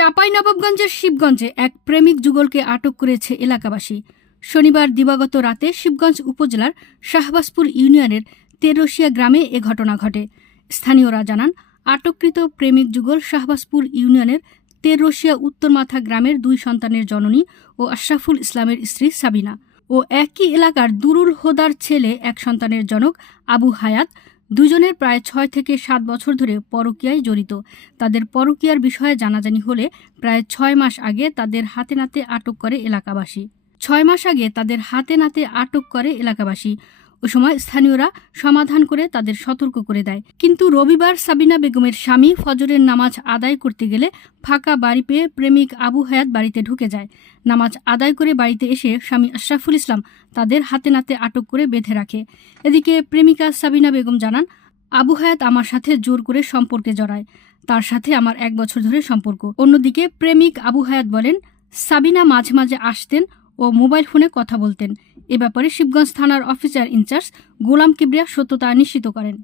চাঁপাইনবাবগঞ্জের শিবগঞ্জে এক প্রেমিক যুগলকে আটক করেছে এলাকাবাসী। শনিবার দিবাগত রাতে শিবগঞ্জ উপজেলার শাহবাজপুর ইউনিয়নের তেরসিয়া গ্রামে এ ঘটনা ঘটে। স্থানীয়রা জানান, আটককৃত প্রেমিক যুগল শাহবাজপুর ইউনিয়নের তেরসিয়া উত্তরমাথা গ্রামের দুই সন্তানের জননী ও আশরাফুল ইসলামের স্ত্রী সাবিনা ও একই এলাকার দুরুল হোদার ছেলে এক সন্তানের জনক আবু হায়াত দুজনের প্রায় ছয় থেকে সাত বছর ধরে পরকীয়ায় জড়িত। তাদের পরকীয়ার বিষয়ে জানাজানি হলে প্রায় ছয় মাস আগে তাদের হাতে নাতে আটক করে এলাকাবাসী। ছয় মাস আগে তাদের হাতে নাতে আটক করে এলাকাবাসী। ওই সময় স্থানীয়রা সমাধান করে তাদের সতর্ক করে দেয়। কিন্তু রবিবার সাবিনা বেগমের স্বামী ফজরের নামাজ আদায় করতে গেলে ফাঁকা বাড়ি পেয়ে প্রেমিক আবু হায়াত বাড়িতে ঢুকে যায়। নামাজ আদায় করে বাড়িতে এসে স্বামী আশরাফুল ইসলাম তাদের হাতে নাতে আটক করে বেঁধে রাখে। এদিকে প্রেমিকা সাবিনা বেগম জানান, আবু হায়াত আমার সাথে জোর করে সম্পর্কে জড়ায়। তার সাথে আমার এক বছর ধরে সম্পর্ক। অন্যদিকে প্রেমিক আবু হায়াত বলেন, সাবিনা মাঝে মাঝে আসতেন ও মোবাইল ফোনে কথা বলতেন। এ ব্যাপারে শিবগঞ্জ থানার অফিসার ইনচার্জ গোলাম কিবরিয়া সত্যতা নিশ্চিত করেন।